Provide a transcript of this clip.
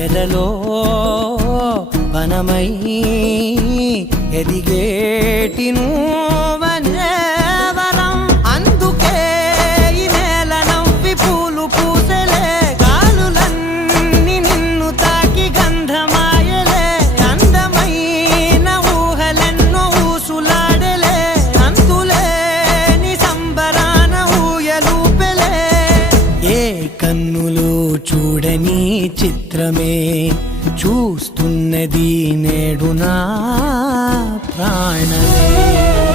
ఎదలో వనమై ఎదిగేటి నువ్వనే వరం. అందుకే ఈ నేల నవ్వి పూలు పూసెలే, గాలులన్నీ నిన్ను తాకి గంధమాయలే. అందమైన ఊహలెన్నో ఊసులాడలే, అంతులేని సంబరాన ఊయలూపెలే. ఏ కన్నులు చూడని చిత్రమే చూస్తున్నది నేడు నా ప్రాణమే.